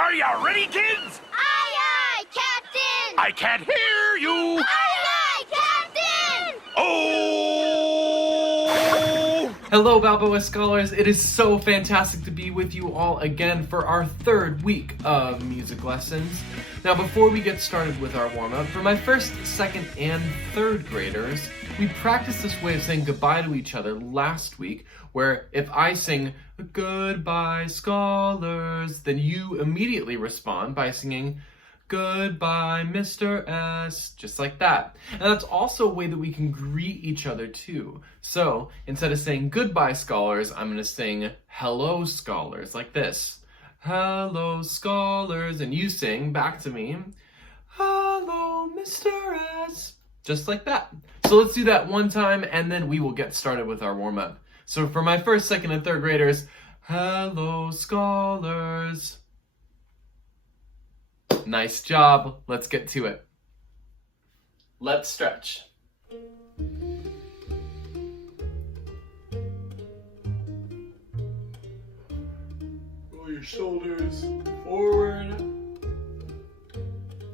Are you ready, kids? Aye, aye, Captain! I can't hear you! Aye, aye, Captain! Oh! Hello, Balboa Scholars. It is so fantastic to be with you all again for our third week of music lessons. Now, before we get started with our warm-up, for my first, second, and third graders, we practiced this way of saying goodbye to each other last week, where if I sing "Goodbye, Scholars," then you immediately respond by singing "Goodbye, Mr. S," just like that. And that's also a way that we can greet each other too. So instead of saying "Goodbye, Scholars," I'm going to sing "Hello, Scholars," like this. "Hello, Scholars," and you sing back to me, "Hello, Mr. S," just like that. So let's do that one time, and then we will get started with our warm-up. So for my first, second, and third graders, "Hello, Scholars." Nice job. Let's get to it. Let's stretch. Roll your shoulders forward and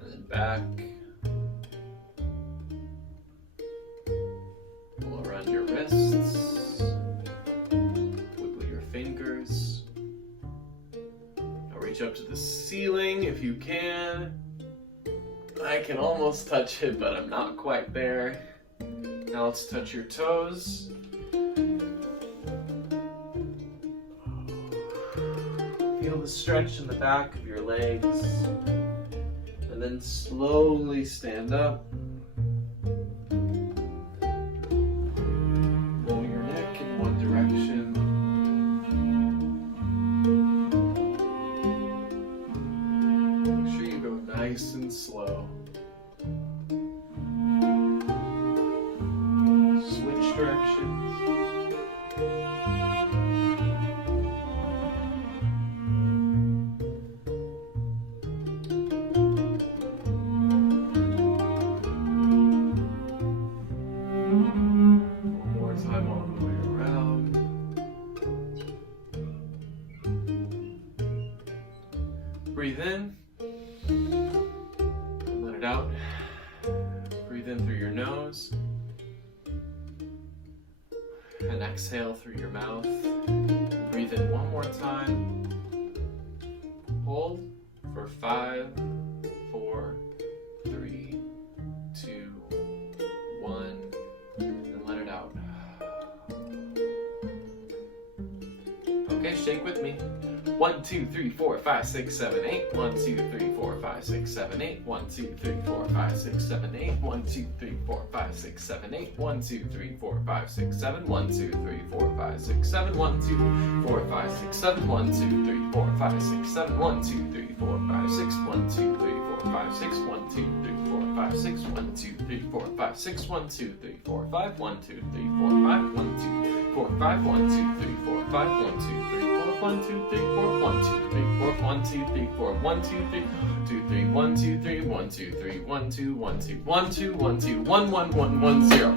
then back. Roll around your wrists. Wiggle your fingers. Now reach up to the ceiling if you can. I can almost touch it, but I'm not quite there. Now let's touch your toes. Feel the stretch in the back of your legs. And then slowly stand up. Roll your neck in one direction. Make sure you go nice and slow. Switch directions. One more time all the way around. Breathe in. Let it out. Breathe in through your nose. And exhale through your mouth. Breathe in one more time. Hold for 5, 4, 3, 2, 1, and let it out. Okay, shake with me. 1, 2, 3, 4, 5, 6, 7, 8. 1, 2, 3, 4, 5, 6, 7, 8. 1, 2, 3, 4, 5, 6, 7, 8. 1, 2, 3, 4, 5, 6, 7, 8. 1, 2, 3, 4, 5, 6, 7. 1, 2, 3, 4, 5, 6, 7. 1, 2, 4, 5, 6, 7. 1, 2, 3, 4, 5, 6, 7. 1, 2, 3, 4, 5, 6. 1, 2, 3, 4, 5, 6. 1, 2, 3, 4, 5, 6. 1, 2, 3, 4, 5, 6. 1, 2, 3, 4, 5. 1, 2, 3, 4, 5. 1, 2, 4, 5. 1, 2, 3, 4, 5. 1, 2, 3, 4. 1, 2, 3, 4. 1, 2, 3, 4. 1, 2, 3, 4. 1, 2, 3, 2, 3. 1, 2, 3. 1, 2, 3. 1, 2, 1, 2. 1, 2, 1, 2. 1, 1, 1, 1, 0.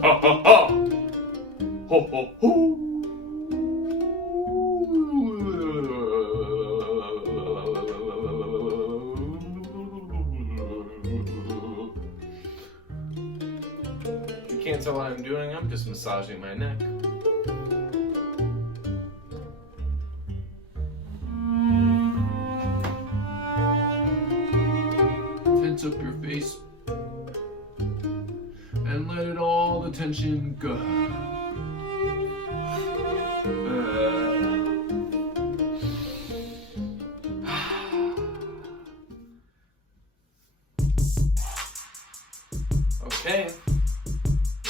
Ha ha ha! Ho ho ho! You can't tell what I'm doing, I'm just massaging my neck. tense up your face and let it all the tension go. Okay,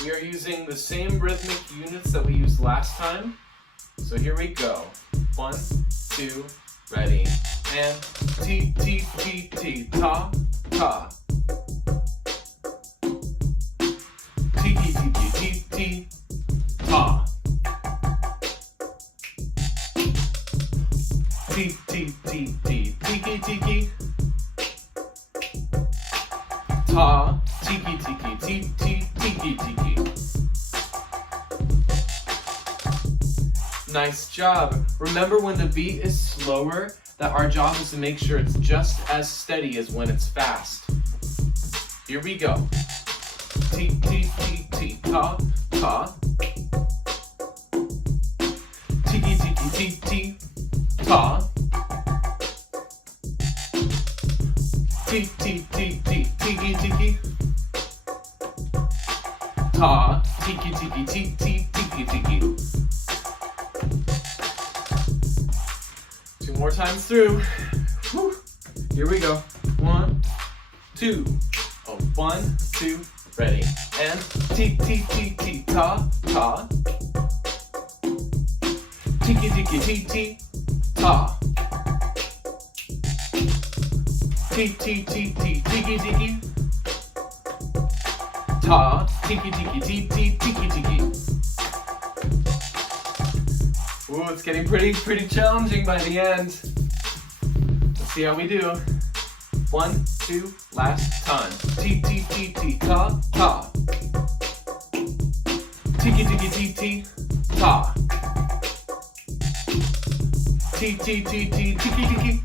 we are using the same rhythmic units that we used last time. So here we go. 1, 2, ready. And T, T, T, T, ta, ta. T, T, T, T, T, T, ta. T, T, T, T, tiki, tiki. Ta, tiki, tiki, ti, ti, tiki, tiki. Nice job. Remember, when the beat is slower, that our job is to make sure it's just as steady as when it's fast. Here we go. T, T, T, T, ta, ta. Tiki, tiki, ti, ti, ta. T, T, T, T, tiki, tiki. Ta, tiki, tiki, ti, ti, tiki, tiki. Two more times through. Whew. Here we go. 1, 2. Oh, 1, 2, ready. And T, T, T, T, ta, ta. Tiki, tiki, ti, ti, ta. T, T, T, T, tiki, tiki. Ta, tiki, tiki, ti, ti, tiki, tiki. Ooh, it's getting pretty challenging by the end. Let's see how we do. 1, 2, last time. T, T, T, T, ta, ta. Tiki, tiki, ti, ti, ta. T, T, T, T, tiki, tiki.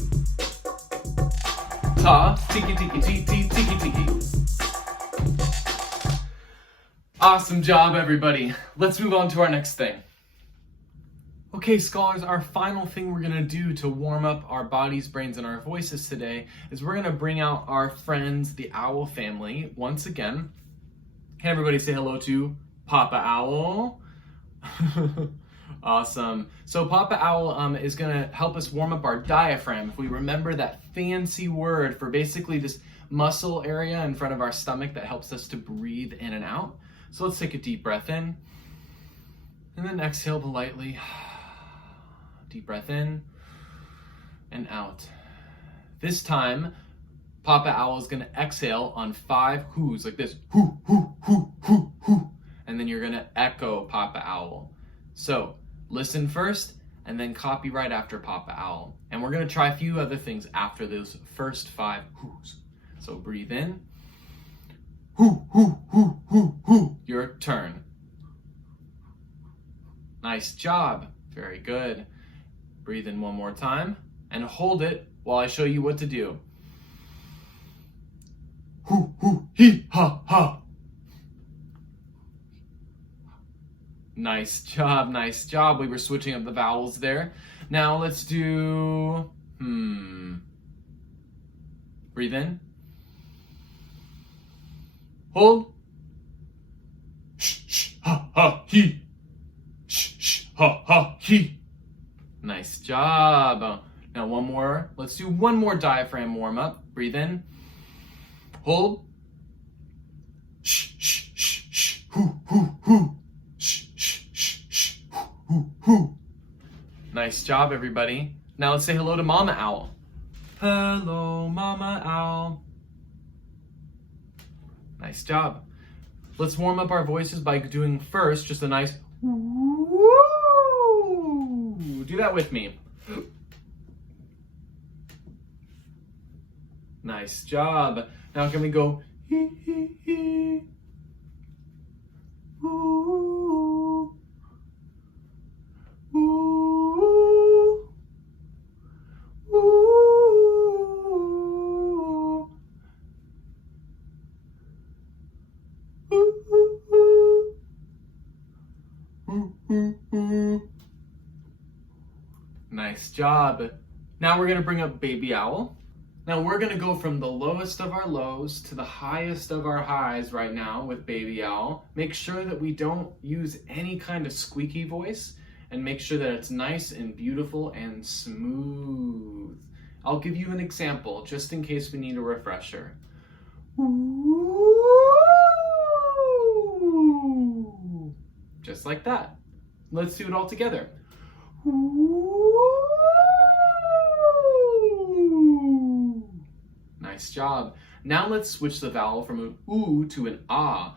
Ta, tiki, tiki, ti, ti, tiki, tiki. Awesome job, everybody. Let's move on to our next thing. Okay, scholars, our final thing we're going to do to warm up our bodies, brains, and our voices today is we're going to bring out our friends, the owl family, once again. Hey, everybody, say hello to Papa Owl. Awesome. So Papa Owl is going to help us warm up our diaphragm. If we remember that fancy word for basically this muscle area in front of our stomach that helps us to breathe in and out. So let's take a deep breath in and then exhale politely. Deep breath in and out. This time, Papa Owl is going to exhale on 5 whoos, like this. Hoo, hoo, hoo, hoo, hoo. And then you're going to echo Papa Owl. So listen first and then copy right after Papa Owl. And we're going to try a few other things after those first 5 whoos. So breathe in. Hoo, hoo, hoo, hoo, hoo. Your turn. Nice job. Very good. Breathe in one more time and hold it while I show you what to do. Hoo, hoo, hee, ha, ha. Nice job, nice job. We were switching up the vowels there. Now let's do, Breathe in. Hold. Sh, sh, ha, ha, he. Sh, sh, ha, ha, he. Nice job. Now one more. Let's do one more diaphragm warm up. Breathe in. Hold. Sh, sh, sh, sh, hoo, hoo, hoo. Sh, sh, sh, sh, hoo, hoo, hoo. Nice job, everybody. Now let's say hello to Mama Owl. Hello, Mama Owl. Nice job. Let's warm up our voices by doing first just a nice woo. Do that with me. Nice job. Now can we go hee hee hee. Ooh. Ooh. Ooh. Nice job. Now we're going to bring up Baby Owl. Now we're gonna go from the lowest of our lows to the highest of our highs right now with Baby Owl. Make sure that we don't use any kind of squeaky voice and make sure that it's nice and beautiful and smooth. I'll give you an example just in case we need a refresher. Just like that. Let's do it all together. Nice job. Now let's switch the vowel from an oo to an ah.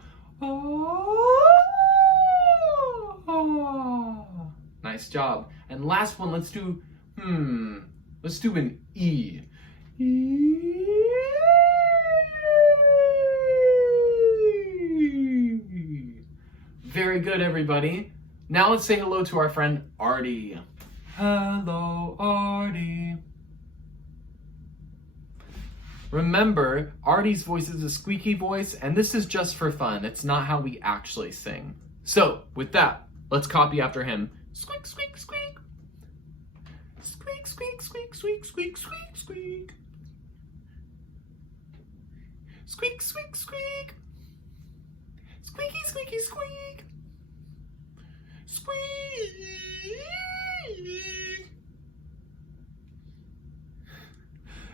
Nice job. And last one, let's do let's do an e. Very good, everybody. Now let's say hello to our friend Artie. Hello, Artie. Remember, Artie's voice is a squeaky voice, and this is just for fun. It's not how we actually sing. So, with that, let's copy after him. Squeak, squeak, squeak. Squeak, squeak, squeak, squeak, squeak, squeak, squeak. Squeak, squeak, squeak. Squeaky, squeaky, squeak. Squeak.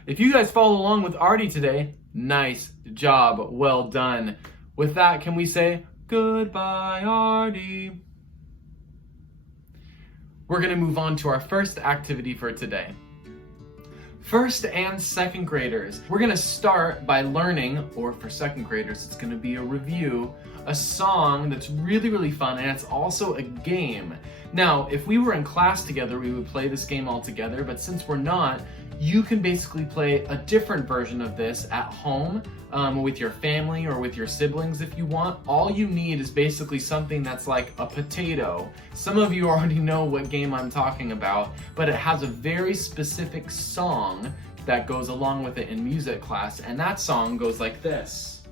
If you guys follow along with Artie today, nice job, well done. With that, can we say goodbye, Artie? We're gonna move on to our first activity for today. First and second graders, we're gonna start by learning, or for second graders, it's gonna be a review, a song that's really, really fun, and it's also a game. Now, if we were in class together, we would play this game all together, but since we're not, you can basically play a different version of this at home with your family or with your siblings if you want. All you need is basically something that's like a potato. Some of you already know what game I'm talking about, but it has a very specific song that goes along with it in music class, and that song goes like this.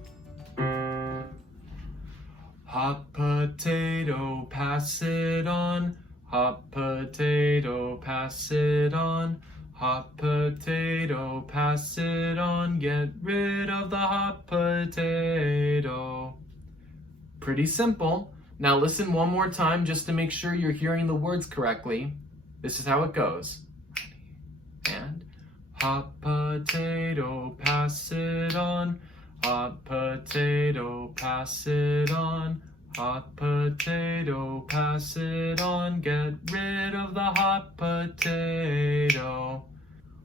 Hot potato, pass it on. Hot potato, pass it on. Hot potato, pass it on. Get rid of the hot potato. Pretty simple. Now listen one more time just to make sure you're hearing the words correctly. This is how it goes. And hot potato, pass it on. Hot potato, pass it on. Hot potato, pass it on. Get rid of the hot potato.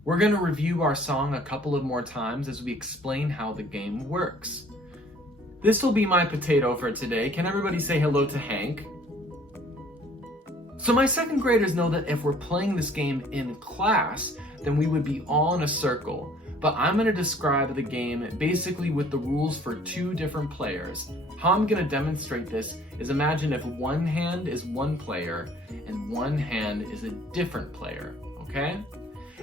We're going to review our song a couple of more times as we explain how the game works. This will be my potato for today. Can everybody say hello to Hank? So my second graders know that if we're playing this game in class, then we would be all in a circle. But I'm going to describe the game basically with the rules for two different players. How I'm going to demonstrate this is imagine if one hand is one player and one hand is a different player, okay?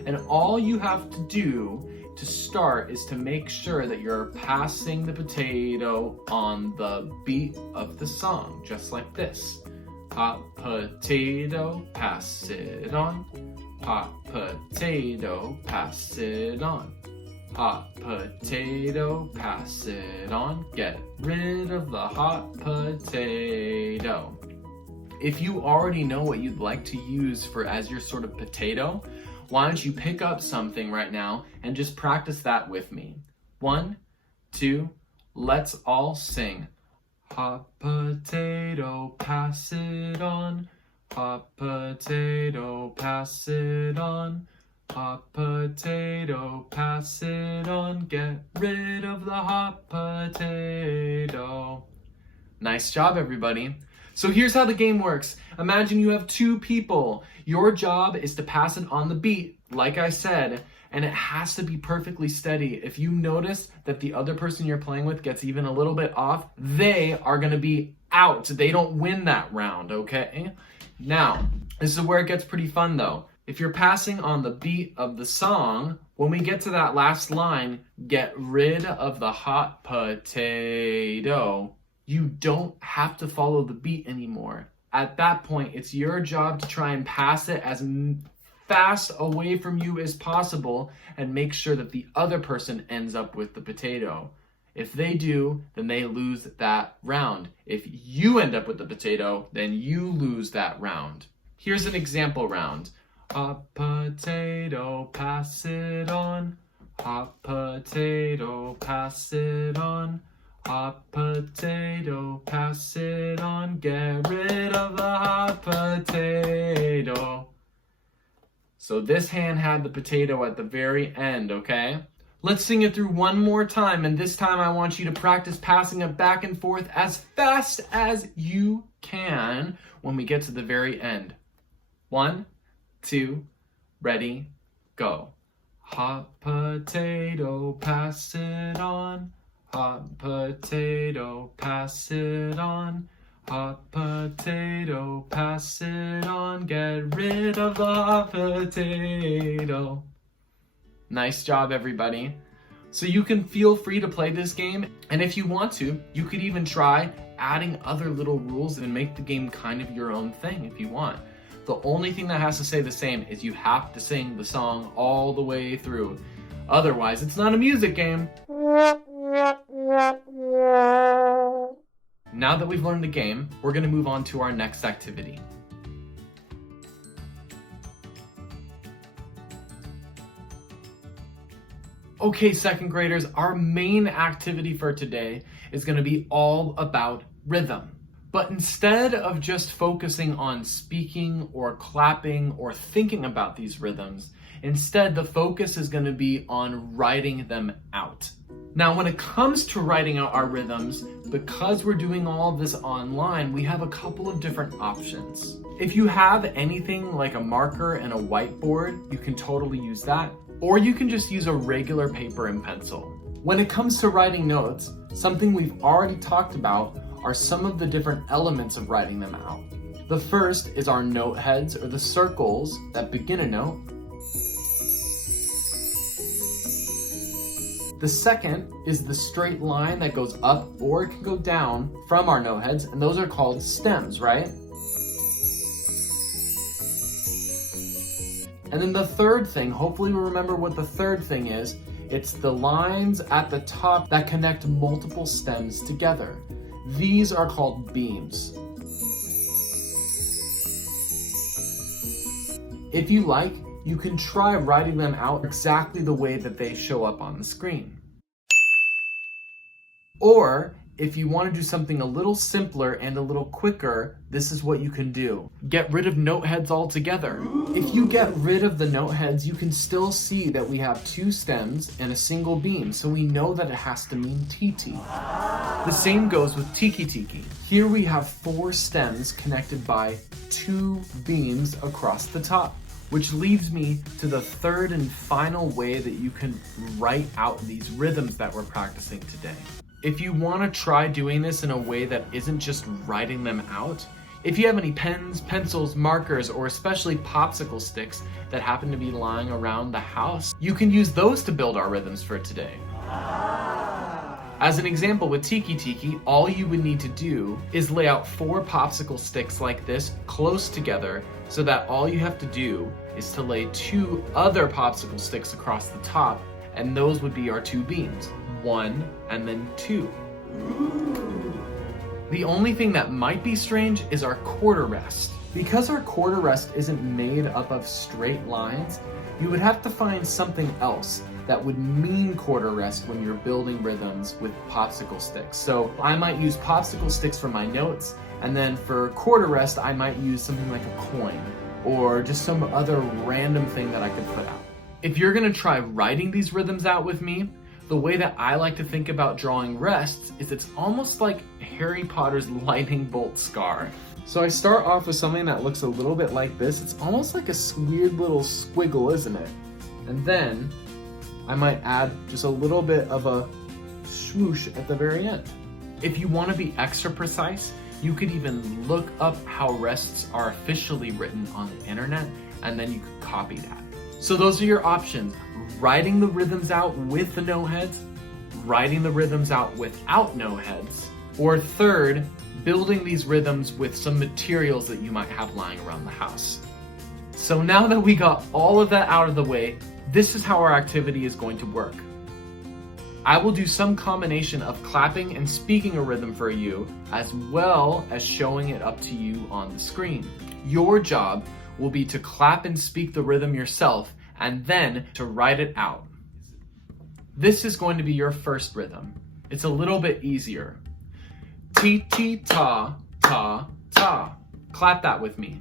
And all you have to do to start is to make sure that you're passing the potato on the beat of the song, just like this. Hot potato, pass it on. Hot potato, pass it on. Hot potato, pass it on. Get rid of the hot potato. If you already know what you'd like to use for as your sort of potato, why don't you pick up something right now and just practice that with me. 1, 2, let's all sing. Hot potato, pass it on. Hot potato, pass it on. Hot potato, pass it on. Get rid of the hot potato. Nice job, everybody. So here's how the game works. Imagine you have two people. Your job is to pass it on the beat, like I said, and it has to be perfectly steady. If you notice that the other person you're playing with gets even a little bit off, they are gonna be out. They don't win that round, okay? Now, this is where it gets pretty fun though. If you're passing on the beat of the song, when we get to that last line, get rid of the hot potato, you don't have to follow the beat anymore. At that point, it's your job to try and pass it as fast away from you as possible and make sure that the other person ends up with the potato. If they do, then they lose that round. If you end up with the potato, then you lose that round. Here's an example round. Hot potato, pass it on. Hot potato, pass it on. Hot potato, pass it on. Get rid of the hot potato. So this hand had the potato at the very end, okay? Let's sing it through one more time, and this time I want you to practice passing it back and forth as fast as you can when we get to the very end. 1, 2, ready, go. Hot potato, pass it on. Hot potato, pass it on. Hot potato, pass it on. Get rid of the hot potato. Nice job, everybody. So you can feel free to play this game, and if you want to, you could even try adding other little rules and make the game kind of your own thing if you want. The only thing that has to stay the same is you have to sing the song all the way through. Otherwise, it's not a music game. Now that we've learned the game, we're going to move on to our next activity. Okay, second graders, our main activity for today is going to be all about rhythm. But instead of just focusing on speaking or clapping or thinking about these rhythms, instead the focus is going to be on writing them out. Now, when it comes to writing out our rhythms, because we're doing all of this online, we have a couple of different options. If you have anything like a marker and a whiteboard, you can totally use that. Or you can just use a regular paper and pencil. When it comes to writing notes, something we've already talked about are some of the different elements of writing them out. The first is our note heads, or the circles that begin a note. The second is the straight line that goes up or it can go down from our note heads, and those are called stems, right? And then the third thing, hopefully you remember what the third thing is. It's the lines at the top that connect multiple stems together. These are called beams. If you like, you can try writing them out exactly the way that they show up on the screen. Or, if you want to do something a little simpler and a little quicker, this is what you can do. Get rid of note heads altogether. If you get rid of the note heads, you can still see that we have two stems and a single beam, so we know that it has to mean TT. The same goes with Tiki Tiki. Here we have 4 stems connected by 2 beams across the top, which leads me to the third and final way that you can write out these rhythms that we're practicing today. If you want to try doing this in a way that isn't just writing them out, if you have any pens, pencils, markers, or especially popsicle sticks that happen to be lying around the house, you can use those to build our rhythms for today. As an example, with Tiki Tiki, all you would need to do is lay out 4 popsicle sticks like this close together, so that all you have to do is to lay 2 other popsicle sticks across the top, and those would be our 2 beams. 1 and then 2. The only thing that might be strange is our quarter rest. Because our quarter rest isn't made up of straight lines, you would have to find something else that would mean quarter rest when you're building rhythms with popsicle sticks. So I might use popsicle sticks for my notes, and then for quarter rest I might use something like a coin or just some other random thing that I could put out. If you're gonna try writing these rhythms out with me, the way that I like to think about drawing rests is it's almost like Harry Potter's lightning bolt scar. So I start off with something that looks a little bit like this. It's almost like a weird little squiggle, isn't it? And then I might add just a little bit of a swoosh at the very end. If you want to be extra precise, you could even look up how rests are officially written on the internet, and then you could copy that. So those are your options: writing the rhythms out with the note heads, writing the rhythms out without note heads, or third, building these rhythms with some materials that you might have lying around the house. So now that we got all of that out of the way, this is how our activity is going to work. I will do some combination of clapping and speaking a rhythm for you, as well as showing it up to you on the screen. Your job will be to clap and speak the rhythm yourself, and then to write it out. This is going to be your first rhythm. It's a little bit easier. Ti ti ta ta ta. Clap that with me.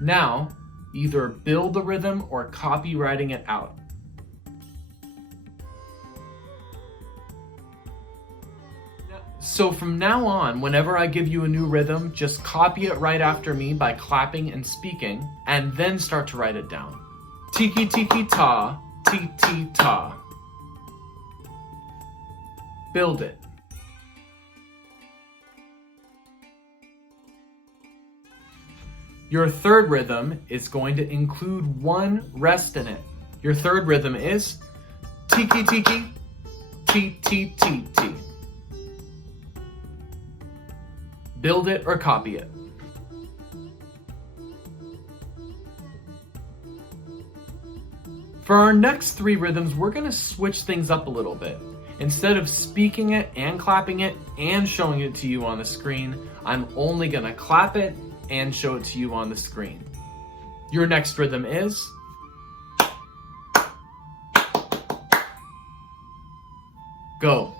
Now, either build the rhythm or copy writing it out. So from now on, whenever I give you a new rhythm, just copy it right after me by clapping and speaking, and then start to write it down. Tiki tiki ta, ti ti ta. Build it. Your third rhythm is going to include one rest in it. Your third rhythm is tiki tiki, ti ti ti ti. Build it or copy it. For our next three rhythms, we're going to switch things up a little bit. Instead of speaking it and clapping it and showing it to you on the screen, I'm only going to clap it and show it to you on the screen. Your next rhythm is go.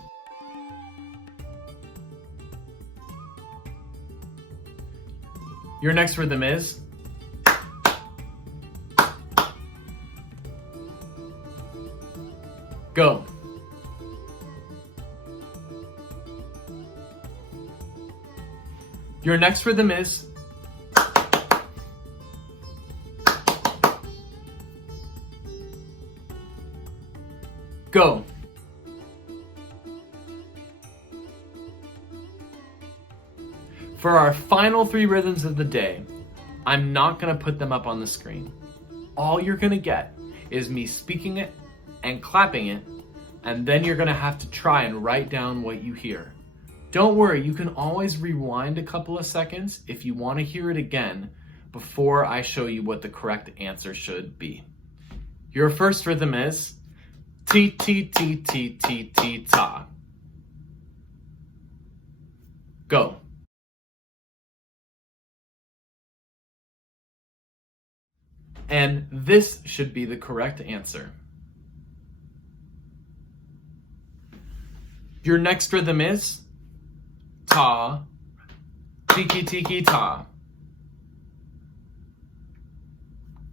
Your next rhythm is go. Your next rhythm is go. For our final three rhythms of the day, I'm not going to put them up on the screen. All you're going to get is me speaking it and clapping it, and then you're going to have to try and write down what you hear. Don't worry, you can always rewind a couple of seconds if you want to hear it again before I show you what the correct answer should be. Your first rhythm is ti ti ti ti ti ti ta. Go. And this should be the correct answer. Your next rhythm is ta, tiki tiki ta.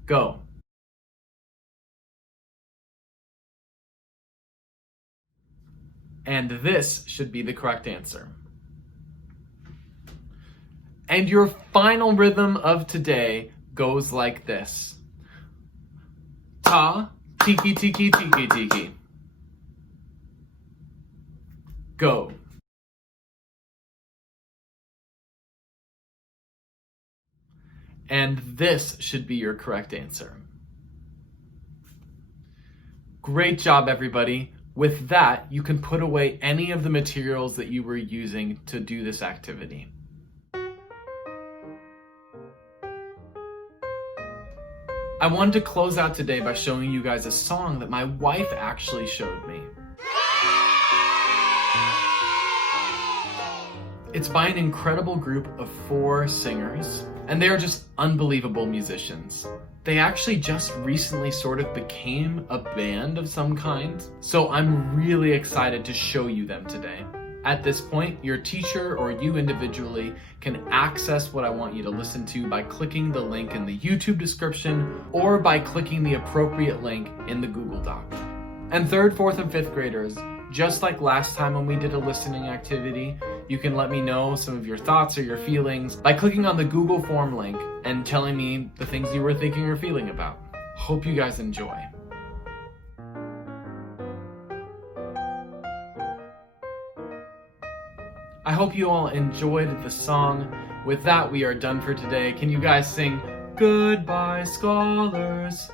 Go. And this should be the correct answer. And your final rhythm of today goes like this. Ta, tiki tiki tiki tiki. Go. And this should be your correct answer. Great job, everybody. With that, you can put away any of the materials that you were using to do this activity. I wanted to close out today by showing you guys a song that my wife actually showed me. It's by an incredible group of 4 singers, and they are just unbelievable musicians. They actually just recently sort of became a band of some kind, so I'm really excited to show you them today. At this point, your teacher or you individually can access what I want you to listen to by clicking the link in the YouTube description or by clicking the appropriate link in the Google Doc. And 3rd, 4th, and 5th graders, just like last time when we did a listening activity, you can let me know some of your thoughts or your feelings by clicking on the Google form link and telling me the things you were thinking or feeling about. Hope you guys enjoy. I hope you all enjoyed the song. With that, we are done for today. Can you guys sing Goodbye, Scholars?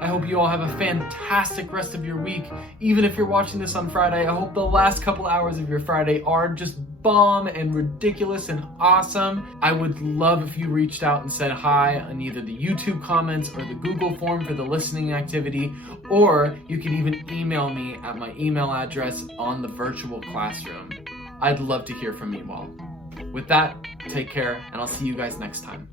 I hope you all have a fantastic rest of your week. Even if you're watching this on Friday, I hope the last couple hours of your Friday are just bomb and ridiculous and awesome. I would love if you reached out and said hi on either the YouTube comments or the Google form for the listening activity, or you can even email me at my email address on the virtual classroom. I'd love to hear from you all. With that, take care, and I'll see you guys next time.